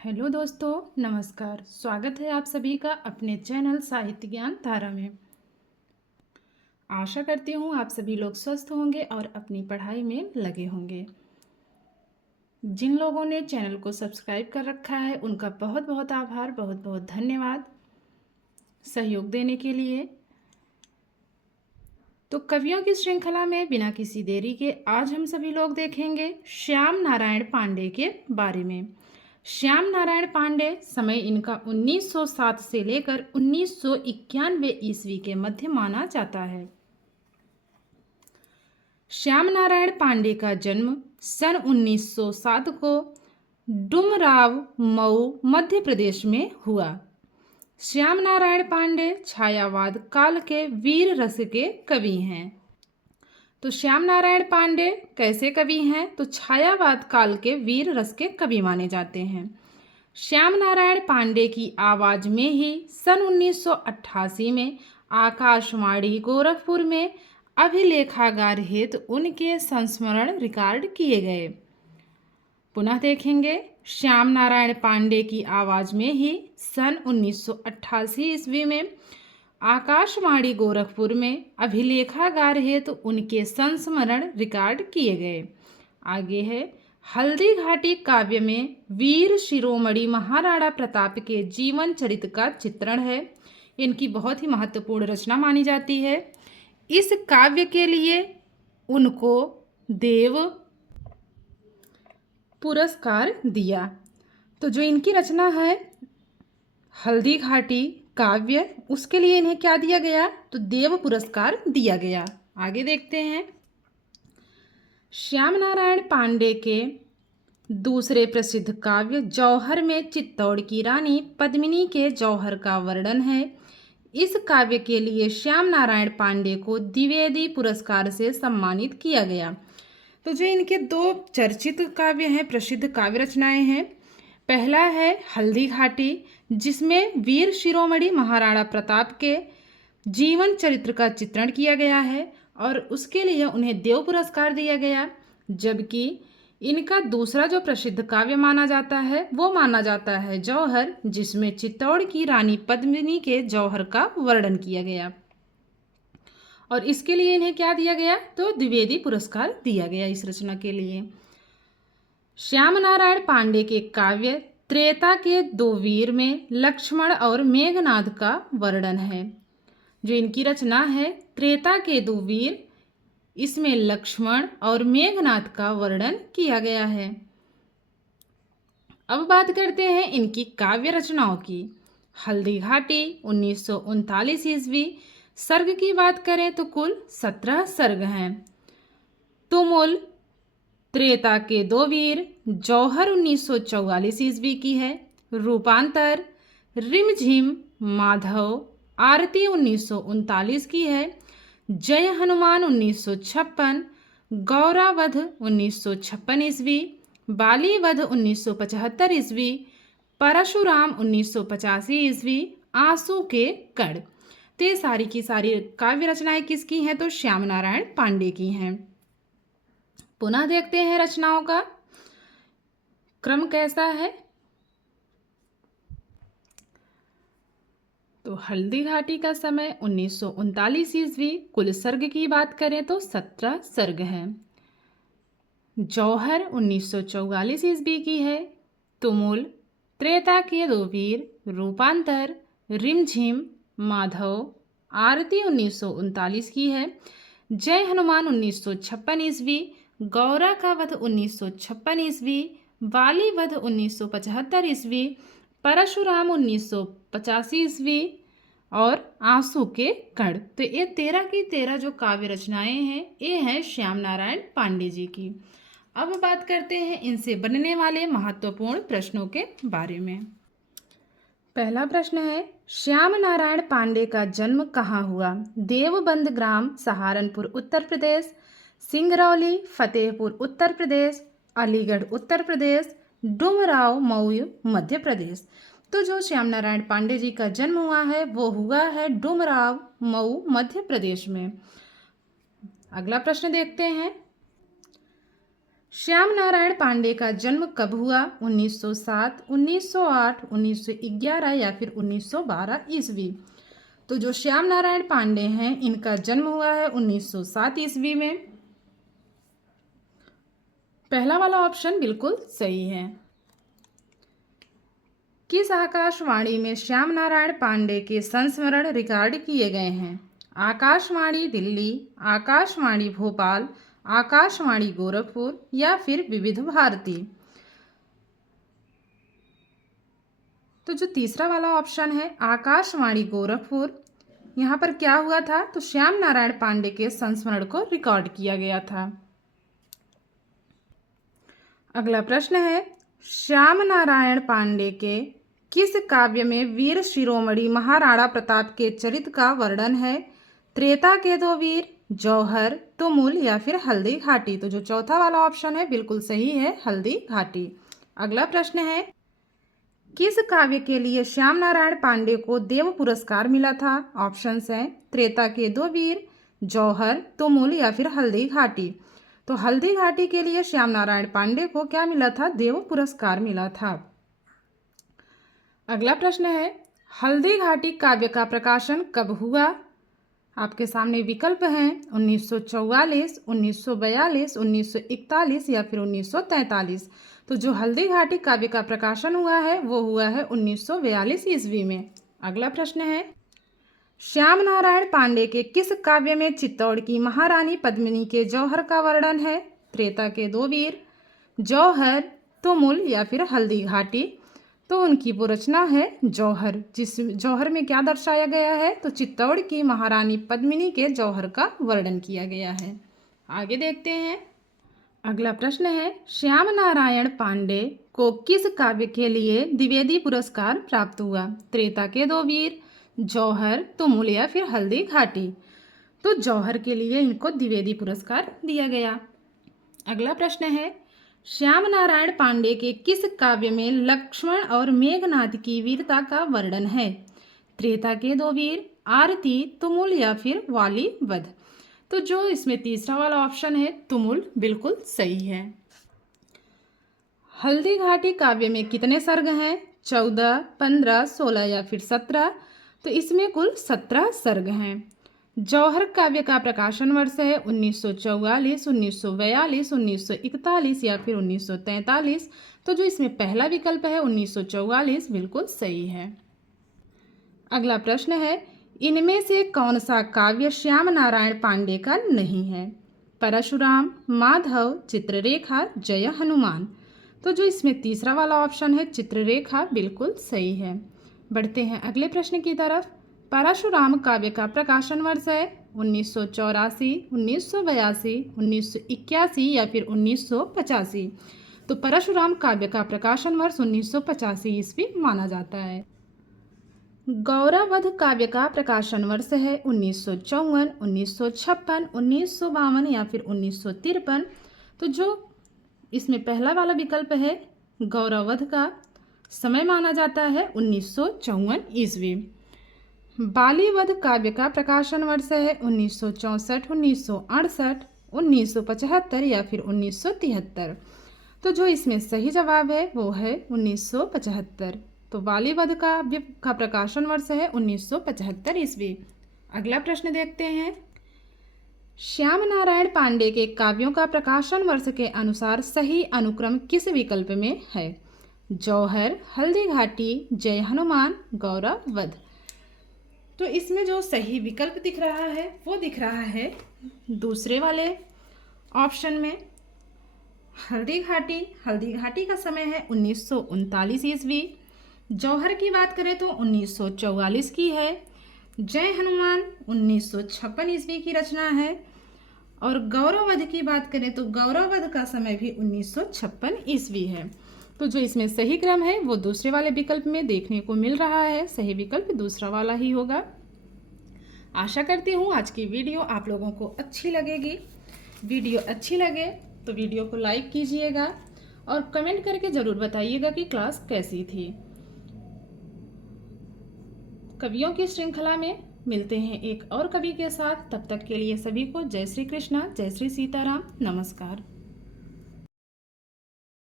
Hello दोस्तों, नमस्कार। स्वागत है आप सभी का अपने चैनल साहित्य ज्ञान धारा में। आशा करती हूँ आप सभी लोग स्वस्थ होंगे और अपनी पढ़ाई में लगे होंगे। जिन लोगों ने चैनल को सब्सक्राइब कर रखा है उनका बहुत बहुत आभार, बहुत बहुत धन्यवाद सहयोग देने के लिए। तो कवियों की श्रृंखला में बिना किसी देरी के आज हम सभी लोग देखेंगे श्याम नारायण पांडे के बारे में। श्याम नारायण पांडे, समय इनका 1907 से लेकर 1991 ईस्वी के मध्य माना जाता है। श्याम नारायण पांडे का जन्म सन 1907 को डुमराव मऊ, मध्य प्रदेश में हुआ। श्याम नारायण पांडे छायावाद काल के वीर रस के कवि हैं। तो श्याम नारायण पांडे कैसे कवि हैं? तो छायावाद काल के वीर रस के कवि माने जाते हैं। श्याम नारायण पांडे की आवाज़ में ही सन 1988 में आकाशवाणी गोरखपुर में अभिलेखागार हेतु उनके संस्मरण रिकॉर्ड किए गए। पुनः देखेंगे, श्याम नारायण पांडे की आवाज़ में ही सन 1988 ईस्वी में आकाशवाणी गोरखपुर में अभिलेखागार हेतु उनके संस्मरण रिकॉर्ड किए गए। आगे है, हल्दी घाटी काव्य में वीर शिरोमणि महाराणा प्रताप के जीवन चरित्र का चित्रण है। इनकी बहुत ही महत्वपूर्ण रचना मानी जाती है। इस काव्य के लिए उनको देव पुरस्कार दिया। तो जो इनकी रचना है हल्दी घाटी काव्य, उसके लिए इन्हें क्या दिया गया? तो देव पुरस्कार दिया गया। आगे देखते हैं, श्याम नारायण पांडे के दूसरे प्रसिद्ध काव्य जौहर में चित्तौड़ की रानी पद्मिनी के जौहर का वर्णन है। इस काव्य के लिए श्याम नारायण पांडे को द्विवेदी पुरस्कार से सम्मानित किया गया। तो जो इनके दो चर्चित काव्य हैं, प्रसिद्ध काव्य रचनाएं हैं, पहला है हल्दी घाटी, जिसमें वीर शिरोमणि महाराणा प्रताप के जीवन चरित्र का चित्रण किया गया है और उसके लिए उन्हें देव पुरस्कार दिया गया। जबकि इनका दूसरा जो प्रसिद्ध काव्य माना जाता है वो माना जाता है जौहर, जिसमें चित्तौड़ की रानी पद्मिनी के जौहर का वर्णन किया गया और इसके लिए इन्हें क्या दिया गया? तो द्विवेदी पुरस्कार दिया गया इस रचना के लिए। श्याम नारायण पांडे के काव्य त्रेता के दो वीर में लक्ष्मण और मेघनाद का वर्णन है। जो इनकी रचना है त्रेता के दो वीर, इसमें लक्ष्मण और मेघनाद का वर्णन किया गया है। अब बात करते हैं इनकी काव्य रचनाओं की। हल्दी घाटी 1939 ईस्वी। सर्ग की बात करें तो कुल 17 सर्ग हैं। तुमुल त्रेता के दो वीर जौहर 1944 ईस्वी की है। रूपांतर रिमझिम माधव आरती 1939 की है। जय हनुमान 1956, गौरावध 1956 ईस्वी, बालीवध 1975 ईस्वी, परशुराम 1985 ईस्वी, आंसू के कण। तो ये सारी की सारी काव्य रचनाएं किसकी हैं? तो श्याम नारायण पांडे की हैं। पुनः देखते हैं रचनाओं का क्रम कैसा है। तो हल्दी घाटी का समय 1939 ईस्वी। कुल सर्ग की बात करें तो 17 सर्ग हैं। जौहर 1944 ईस्वी की है। तुमुल त्रेता के दो वीर, रूपांतर रिमझिम माधव आरती 1939 की है। जय हनुमान 1956 ईस्वी, गौरा का वध 1956 ईस्वी, बाली वध 1975 ईस्वी, परशुराम 1985 ईस्वी और आंसू के कण। तो ये 13 की 13 जो काव्य रचनाएं हैं ये हैं श्याम नारायण पांडे जी की। अब बात करते हैं इनसे बनने वाले महत्वपूर्ण प्रश्नों के बारे में। पहला प्रश्न है, श्याम नारायण पांडे का जन्म कहाँ हुआ? देवबंद ग्राम सहारनपुर उत्तर प्रदेश, सिंगरौली फतेहपुर उत्तर प्रदेश, अलीगढ़ उत्तर प्रदेश, डुमराव मऊ मध्य प्रदेश। तो जो श्याम नारायण पांडे जी का जन्म हुआ है वो हुआ है डुमराव मऊ मध्य प्रदेश में। अगला प्रश्न देखते हैं, श्याम नारायण पांडे का जन्म कब हुआ? 1907, 1908, 1911 या फिर 1912 ईस्वी। तो जो श्याम नारायण पांडे हैं इनका जन्म हुआ है 1907 ईस्वी में। पहला वाला ऑप्शन बिल्कुल सही है। किस आकाशवाणी में श्याम नारायण पांडे के संस्मरण रिकॉर्ड किए गए हैं? आकाशवाणी दिल्ली, आकाशवाणी भोपाल, आकाशवाणी गोरखपुर या फिर विविध भारती। तो जो तीसरा वाला ऑप्शन है आकाशवाणी गोरखपुर, यहाँ पर क्या हुआ था? तो श्याम नारायण पांडे के संस्मरण को रिकॉर्ड किया गया था। अगला प्रश्न है, श्याम नारायण पांडे के किस काव्य में वीर शिरोमणि महाराणा प्रताप के चरित्र का वर्णन है? त्रेता के दो वीर, जौहर, तुमुल या फिर हल्दी घाटी। तो जो चौथा वाला ऑप्शन है बिल्कुल सही है, हल्दी घाटी। अगला प्रश्न है, किस काव्य के लिए श्याम नारायण पांडे को देव पुरस्कार मिला था? ऑप्शंस हैं त्रेता के दो वीर, जौहर, तुमुल या फिर हल्दी घाटी। तो हल्दी घाटी के लिए श्याम नारायण पांडे को क्या मिला था? देव पुरस्कार मिला था। अगला प्रश्न है, हल्दी घाटी काव्य का प्रकाशन कब हुआ? आपके सामने विकल्प हैं 1944, 1942, 1941 या फिर 1943। तो जो हल्दी घाटी काव्य का प्रकाशन हुआ है वो हुआ है 1942 ईस्वी में। अगला प्रश्न है, श्याम नारायण पांडे के किस काव्य में चित्तौड़ की महारानी पद्मिनी के जौहर का वर्णन है? त्रेता के दो वीर, जौहर, तुमुल या फिर हल्दी घाटी। तो उनकी वो रचना है जौहर, जिस जौहर में क्या दर्शाया गया है? तो चित्तौड़ की महारानी पद्मिनी के जौहर का वर्णन किया गया है। आगे देखते हैं। अगला प्रश्न है, श्याम नारायण पांडे को किस काव्य के लिए द्विवेदी पुरस्कार प्राप्त हुआ? त्रेता के दो वीर, जौहर, तुमुल या फिर हल्दी घाटी। तो जौहर के लिए इनको द्विवेदी पुरस्कार दिया गया। अगला प्रश्न है, श्याम नारायण पांडे के किस काव्य में लक्ष्मण और मेघनाद की वीरता का वर्णन है? त्रेता के दो वीर, आरती, तुमुल या फिर वाली वध। तो जो इसमें तीसरा वाला ऑप्शन है तुमुल बिल्कुल सही है। हल्दी घाटी काव्य में कितने सर्ग हैं? 14, 15, 16 या फिर 17। तो इसमें कुल 17 सर्ग हैं। जौहर काव्य का प्रकाशन वर्ष है 1944, 1942, 1941 या फिर 1943। तो जो इसमें पहला विकल्प है 1944 बिल्कुल सही है। अगला प्रश्न है, इनमें से कौन सा काव्य श्याम नारायण पांडे का नहीं है? परशुराम, माधव, चित्ररेखा, जय हनुमान। तो जो इसमें तीसरा वाला ऑप्शन है चित्ररेखा बिल्कुल सही है। बढ़ते हैं अगले प्रश्न की तरफ। परशुराम काव्य का प्रकाशन वर्ष है 1984, 1982, 1981 या फिर 1985। तो परशुराम काव्य का प्रकाशन वर्ष 1985 ईस्वी माना जाता है। गौरवध काव्य का प्रकाशन वर्ष है 1954, 1956, 1952 या फिर 1953। तो जो इसमें पहला वाला विकल्प है गौरवध का समय माना जाता है 1954 ईस्वी। बालीवध काव्य का प्रकाशन वर्ष है 1964, 1968, 1975 या फिर 1973। तो जो इसमें सही जवाब है वो है 1975। तो बालीवध काव्य का प्रकाशन वर्ष है 1975 ईस्वी। अगला प्रश्न देखते हैं। श्याम नारायण पांडे के काव्यों का प्रकाशन वर्ष के अनुसार सही अनुक्रम किस विकल्प में है? जौहर, हल्दी घाटी, जय हनुमान, गौरवध। तो इसमें जो सही विकल्प दिख रहा है वो दिख रहा है दूसरे वाले ऑप्शन में हल्दी घाटी। हल्दी घाटी का समय है 1939 ईस्वी। जौहर की बात करें तो 1944 की है। जय हनुमान 1956 ईस्वी की रचना है। और गौरवध की बात करें तो गौरवध का समय भी 1956 ईस्वी है। तो जो इसमें सही क्रम है वो दूसरे वाले विकल्प में देखने को मिल रहा है। सही विकल्प दूसरा वाला ही होगा। आशा करती हूँ आज की वीडियो आप लोगों को अच्छी लगेगी। वीडियो अच्छी लगे तो वीडियो को लाइक कीजिएगा और कमेंट करके ज़रूर बताइएगा कि क्लास कैसी थी। कवियों की श्रृंखला में मिलते हैं एक और कवि के साथ। तब तक के लिए सभी को जय श्री कृष्णा, जय श्री सीताराम, नमस्कार।